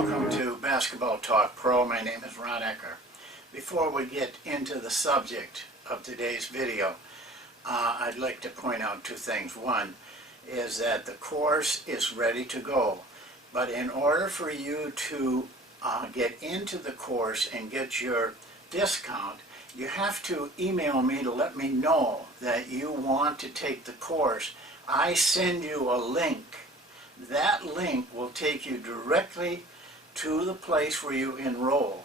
Welcome to Basketball Talk Pro. My name is Ron Ekker. Before we get into the subject of today's video, I'd like to point out two things. One is that the course is ready to go, but in order for you to get into the course and get your discount, you have to email me to let me know that you want to take the course. I send you a link. That link will take you directly to the place where you enroll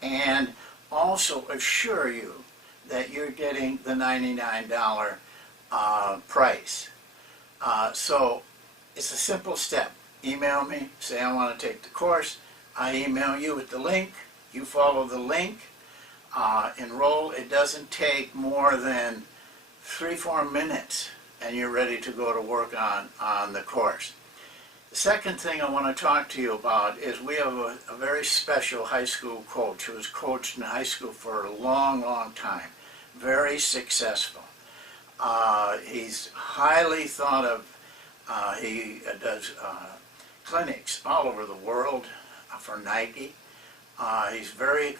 and also assure you that you're getting the $99 price. So it's a simple step. Email me, say I want to take the course. I email you with the link. You follow the link, enroll. It doesn't take more than 3-4 minutes and you're ready to go to work on the course. The second thing I want to talk to you about is we have a very special high school coach who has coached in high school for a long, long time. Very successful. He's highly thought of. He does clinics all over the world for Nike. He's very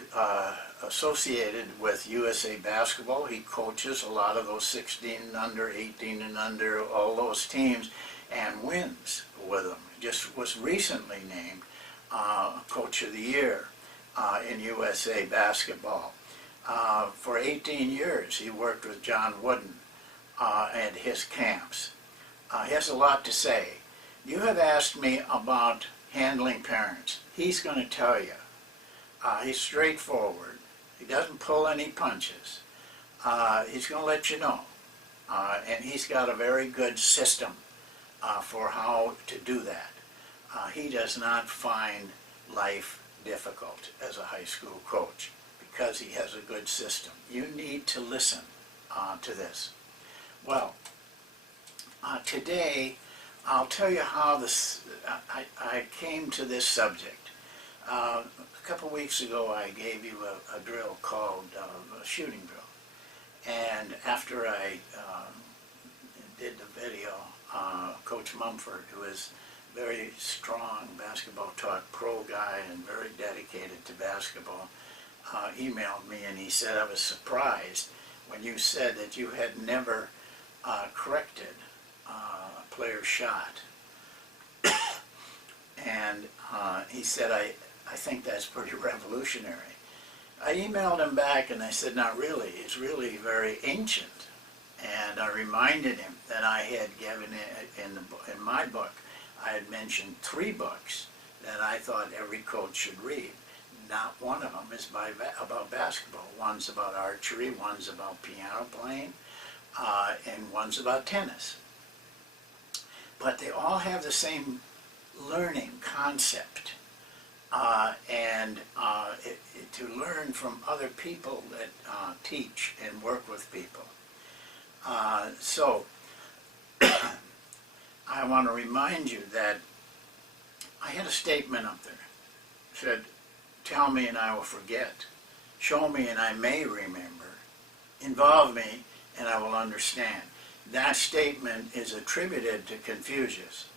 associated with USA Basketball. He coaches a lot of those 16 and under, 18 and under, all those teams, and wins with them. Just was recently named Coach of the Year in USA Basketball. For 18 years he worked with John Wooden and his camps. He has a lot to say. You have asked me about handling parents. He's going to tell you. He's straightforward. He doesn't pull any punches. He's going to let you know. And he's got a very good system for how to do that. He does not find life difficult as a high school coach because he has a good system. You need to listen to this. Well, today I'll tell you how I came to this subject. A couple weeks ago I gave you a drill called a shooting drill. And after I did the video, Coach Mumford, who is a very strong Basketball Talk Pro guy and very dedicated to basketball, emailed me and he said, I was surprised when you said that you had never corrected a player's shot. And he said, I think that's pretty revolutionary. I emailed him back and I said, not really. It's really very ancient. And I reminded him that I had given it in my book, I had mentioned 3 books that I thought every coach should read. Not one of them is about basketball. One's about archery, one's about piano playing, and one's about tennis. But they all have the same learning concept. To learn from other people that teach and work with people. So I want to remind you that I had a statement up there. It said, tell me and I will forget. Show me and I may remember. Involve me and I will understand. That statement is attributed to Confucius.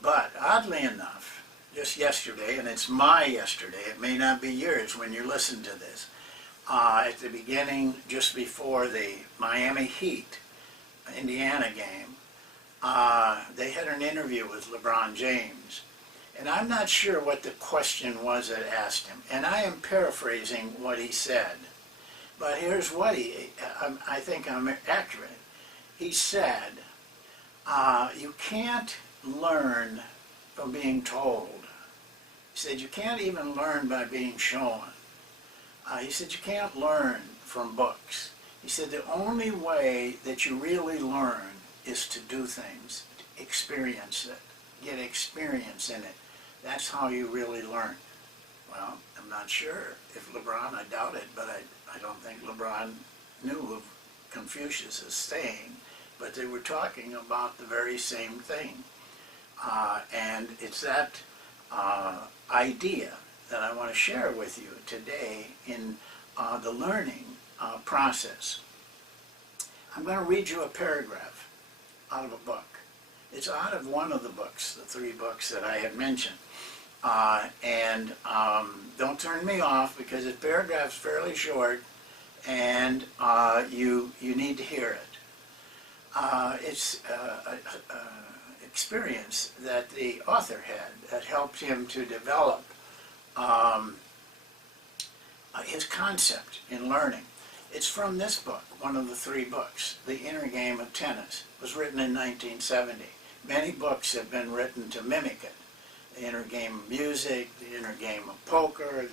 But oddly enough, just yesterday, and it's my yesterday, it may not be yours when you listen to this, at the beginning, just before the Miami Heat, Indiana game, they had an interview with LaBron James. And I'm not sure what the question was that asked him. And I am paraphrasing what he said. But here's what I think I'm accurate. He said, you can't learn from being told. He said, you can't even learn by being shown. He said, you can't learn from books. He said, the only way that you really learn is to do things, to experience it, get experience in it. That's how you really learn. Well, I'm not sure if LeBron, I doubt it, but I don't think LeBron knew of Confucius' saying, but they were talking about the very same thing. And it's that idea that I want to share with you today in the learning process. I'm going to read you a paragraph out of a book. It's out of one of the books, the 3 books that I had mentioned. Don't turn me off because the paragraph's fairly short, and you need to hear it. It's experience that the author had that helped him to develop his concept in learning. It's from this book, one of the 3 books, The Inner Game of Tennis. It was written in 1970. Many books have been written to mimic it. The Inner Game of Music, The Inner Game of Poker,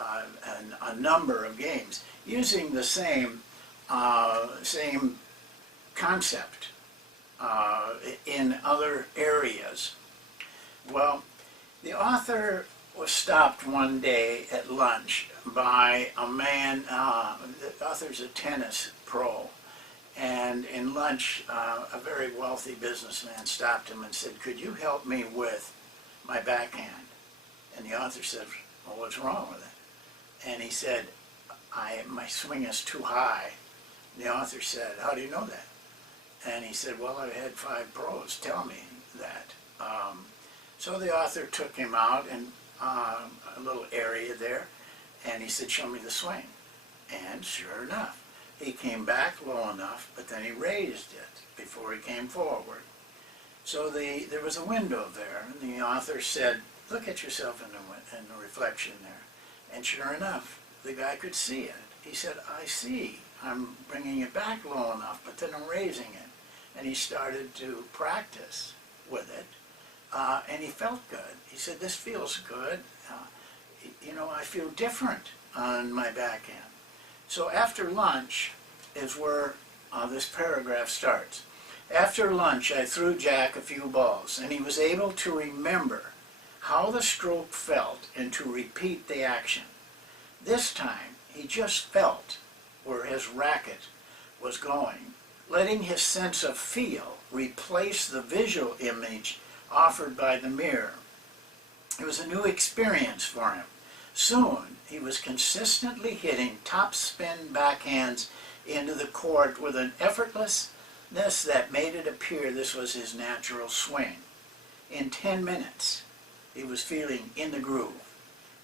and a number of games using the same concept in other areas. Well, the author was stopped one day at lunch by a man. The author's a tennis pro, and in lunch a very wealthy businessman stopped him and said, "Could you help me with my backhand?" And the author said, "Well, what's wrong with it?" And he said, my swing is too high. And the author said, "How do you know that?" And he said, "Well, I've had 5 pros tell me that." So the author took him out in a little area there, and he said, "Show me the swing." And sure enough, he came back low enough, but then he raised it before he came forward. So there was a window there, and the author said, "Look at yourself in the reflection there." And sure enough, the guy could see it. He said, "I see. I'm bringing it back low enough, but then I'm raising it." And he started to practice with it, and he felt good. He said, "This feels good. I feel different on my backhand." So after lunch is where this paragraph starts. "After lunch, I threw Jack a few balls, and he was able to remember how the stroke felt and to repeat the action. This time, he just felt where his racket was going, letting his sense of feel replace the visual image offered by the mirror. It was a new experience for him. Soon, he was consistently hitting top-spin backhands into the court with an effortlessness that made it appear this was his natural swing. In 10 minutes, he was feeling in the groove,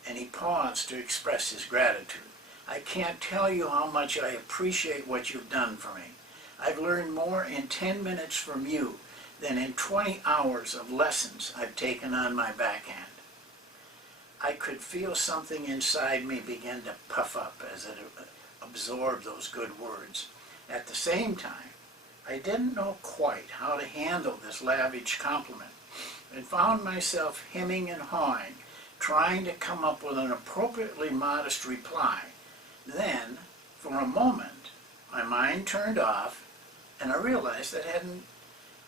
and he paused to express his gratitude. I can't tell you how much I appreciate what you've done for me. I've learned more in 10 minutes from you than in 20 hours of lessons I've taken on my backhand." I could feel something inside me begin to puff up as it absorbed those good words. At the same time, I didn't know quite how to handle this lavish compliment and found myself hemming and hawing, trying to come up with an appropriately modest reply. Then, for a moment, my mind turned off, and I realized that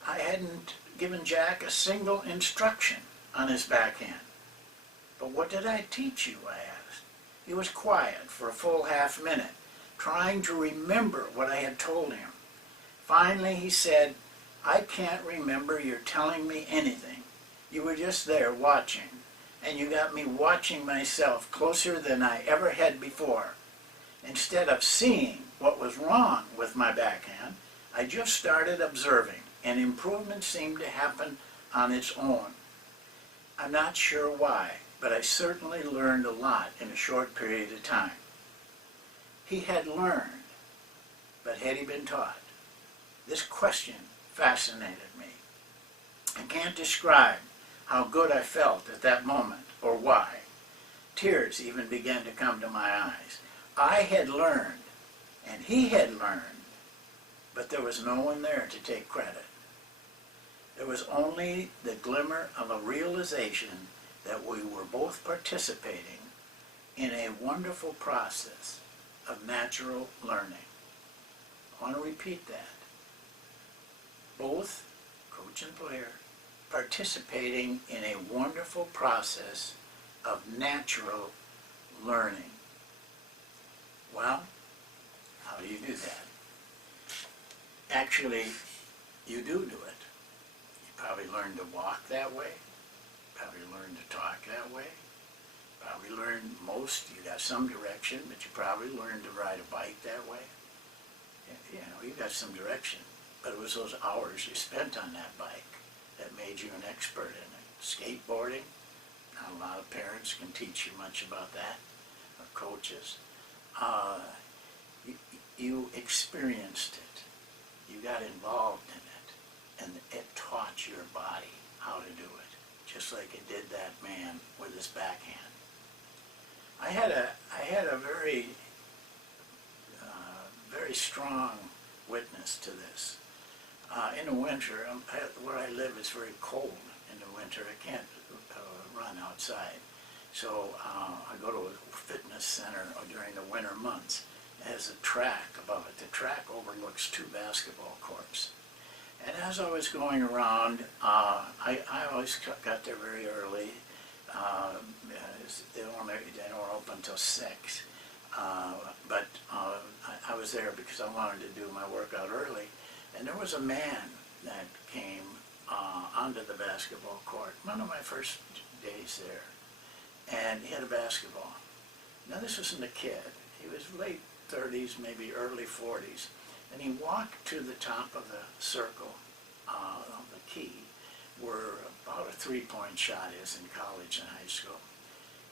I hadn't given Jack a single instruction on his backhand. "But what did I teach you?" I asked. He was quiet for a full half-minute, trying to remember what I had told him. Finally, he said, "I can't remember your telling me anything. You were just there watching, and you got me watching myself closer than I ever had before. Instead of seeing what was wrong with my backhand, I just started observing, and improvement seemed to happen on its own. I'm not sure why, but I certainly learned a lot in a short period of time." He had learned, but had he been taught? This question fascinated me. I can't describe how good I felt at that moment, or why. Tears even began to come to my eyes. I had learned, and he had learned, but there was no one there to take credit. There was only the glimmer of a realization that we were both participating in a wonderful process of natural learning. I want to repeat that. Both coach and player participating in a wonderful process of natural learning. Well, how do you do that? Actually, you do it. You probably learn to walk that way. Probably learn to talk that way. Probably learn you got some direction, but you probably learned to ride a bike that way. You got some direction, but it was those hours you spent on that bike that made you an expert in it. Skateboarding, Not a lot of parents can teach you much about that, or coaches. Uh, you experienced it. You got involved in it, and it taught your body how to do it, just like it did that man with his backhand. I had a very very strong witness to this. In the winter, where I live, it's very cold in the winter. I can't run outside. So I go to a fitness center during the winter months. It has a track above it. The track overlooks 2 basketball courts. And as I was going around, I always got there very early. They don't open until 6. But I was there because I wanted to do my workout early. And there was a man that came onto the basketball court, one of my first days there, and he had a basketball. Now this wasn't a kid. He was late 30s, maybe early 40s, and he walked to the top of the circle, of the key, where about a 3-point shot is in college and high school,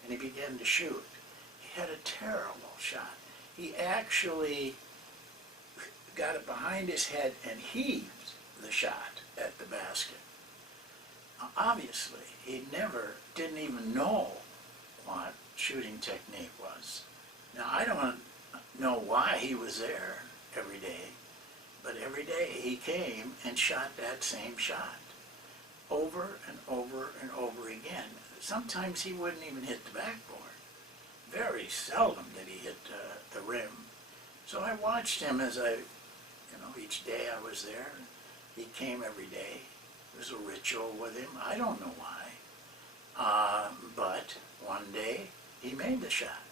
and he began to shoot. He had a terrible shot. He actually got it behind his head and heaved the shot at the basket. Obviously, he didn't even know what shooting technique was. Now, I don't know why he was there every day, but every day he came and shot that same shot over and over and over again. Sometimes he wouldn't even hit the backboard. Very seldom did he hit the rim. So I watched him as each day I was there. He came every day. There was a ritual with him. I don't know why. But one day he made the shot.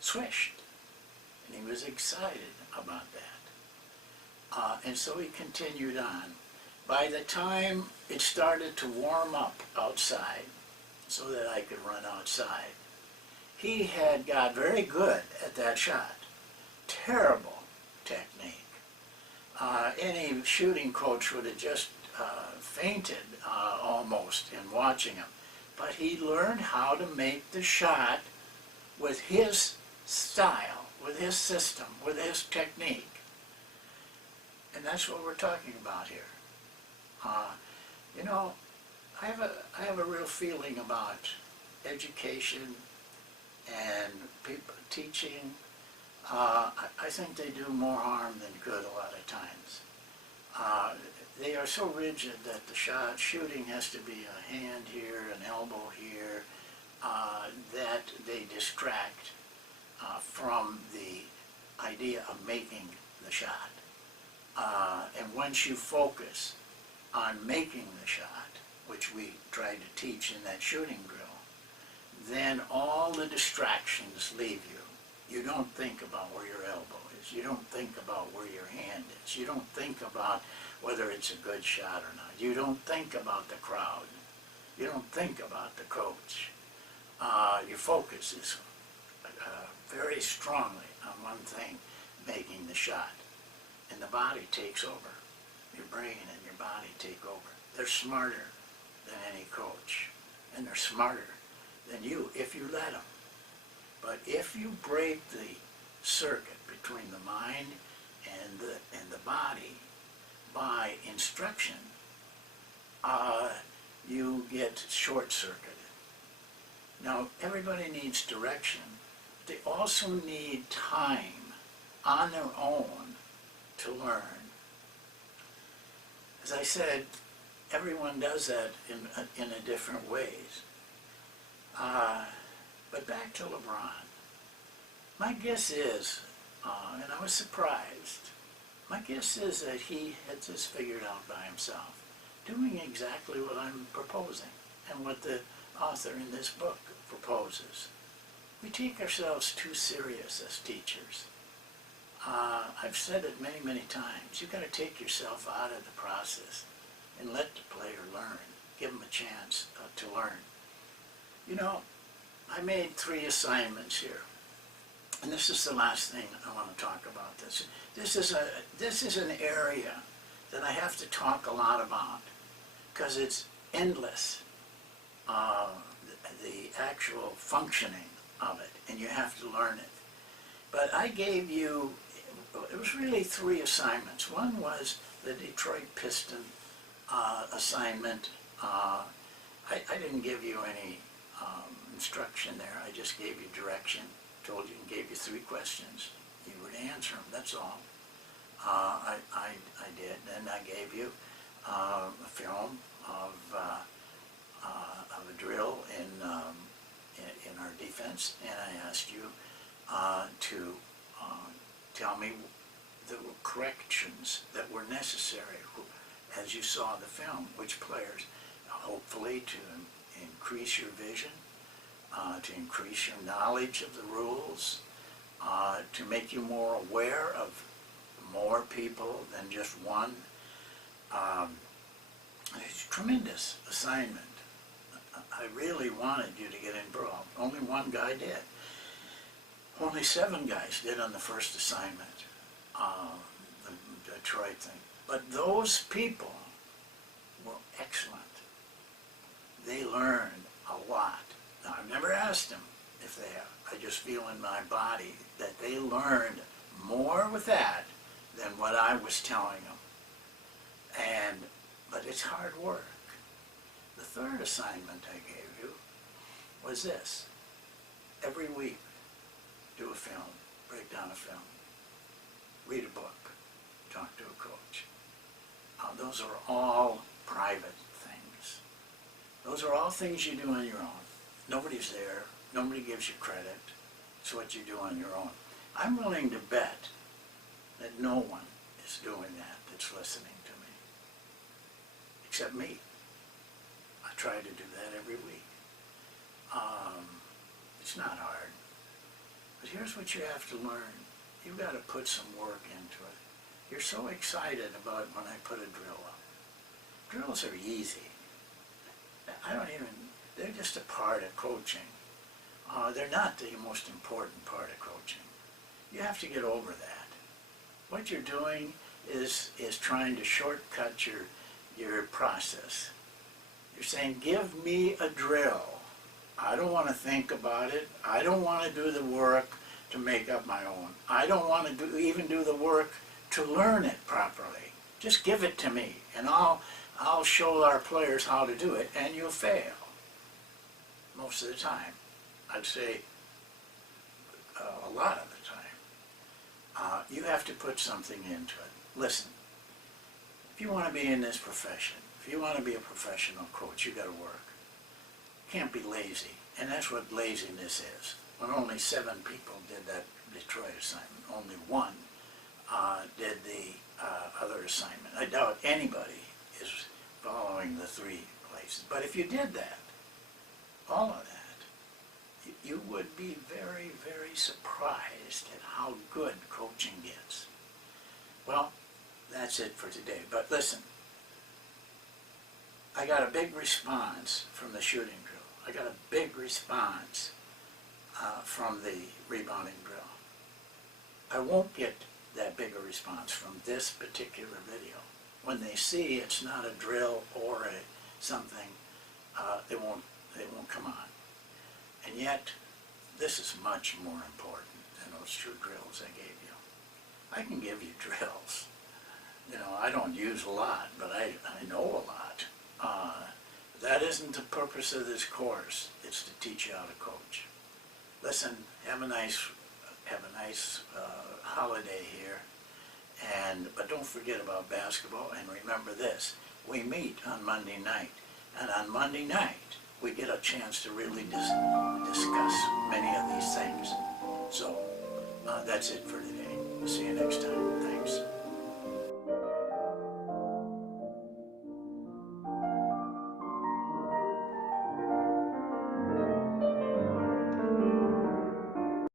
Swished. And he was excited about that. And so he continued on. By the time it started to warm up outside, so that I could run outside, he had got very good at that shot. Terrible technique. Any shooting coach would have just fainted almost in watching him. But he learned how to make the shot with his style, with his system, with his technique. And that's what we're talking about here. I have a real feeling about education and people teaching. I think they do more harm than good a lot of times. They are so rigid that the shooting has to be a hand here, an elbow here, that they distract from the idea of making the shot. And once you focus on making the shot, which we try to teach in that shooting drill, then all the distractions leave you. You don't think about where your elbow is. You don't think about where your hand is. You don't think about whether it's a good shot or not. You don't think about the crowd. You don't think about the coach. Your focus is very strongly on one thing, making the shot. And the body takes over. Your brain and your body take over. They're smarter than any coach. And they're smarter than you if you let them. But if you break the circuit between the mind and the body by instruction, you get short-circuited. Now, everybody needs direction. They also need time on their own to learn. As I said, everyone does that in a different ways. But back to LaBron. My guess is, and I was surprised, my guess is that he had this figured out by himself, doing exactly what I'm proposing and what the author in this book proposes. We take ourselves too serious as teachers. I've said it many, many times. You've got to take yourself out of the process and let the player learn. Give them a chance to learn. You know, I made 3 assignments here, and this is the last thing I want to talk about. This is an area that I have to talk a lot about because it's endless. the actual functioning of it, and you have to learn it. But I gave you, it was really 3 assignments. One was the Detroit Piston assignment. I didn't give you any instruction there. I just gave you direction, told you, and gave you 3 questions. You were to answer them, that's all. I did, and I gave you a film of a drill in our defense, and I asked you to tell me the corrections that were necessary as you saw the film, which players, hopefully to increase your vision, to increase your knowledge of the rules, to make you more aware of more people than just one. It's a tremendous assignment. I really wanted you to get involved. Only one guy did. Only 7 guys did on the first assignment, the Detroit thing. But those people were excellent. They learned a lot. Now, I've never asked them if they have. I just feel in my body that they learned more with that than what I was telling them. But it's hard work. The third assignment I gave you was this. Every week, do a film, break down a film, read a book, talk to a coach. Those are all private things. Those are all things you do on your own. Nobody's there. Nobody gives you credit. It's what you do on your own. I'm willing to bet that no one is doing that that's listening to me, except me. I try to do that every week. It's not hard. But here's what you have to learn. You've got to put some work into it. You're so excited about when I put a drill up. Drills are easy. They're just a part of coaching. They're not the most important part of coaching. You have to get over that. What you're doing is trying to shortcut your process. You're saying, give me a drill. I don't want to think about it. I don't want to do the work to make up my own. I don't want to even do the work to learn it properly. Just give it to me, and I'll show our players how to do it, and you'll fail. Most of the time. I'd say a lot of the time. You have to put something into it. Listen, if you want to be in this profession, if you want to be a professional coach, you got to work. You can't be lazy, and that's what laziness is. When only 7 people did that Detroit assignment, only 1 did the other assignment. I doubt anybody is following the 3 places. But if you did that, all of that, you would be very, very surprised at how good coaching gets. Well, that's it for today. But listen, I got a big response from the shooting drill. I got a big response from the rebounding drill. I won't get that big a response from this particular video. When they see it's not a drill or something, they won't come on. And yet, this is much more important than those 2 drills I gave you. I can give you drills. You know, I don't use a lot, but I know a lot. That isn't the purpose of this course. It's to teach you how to coach. Listen, have a nice holiday here, but don't forget about basketball, and remember this, we meet on Monday night, and on Monday night we get a chance to really discuss many of these things. So that's it for today. We'll see you next time. Thanks.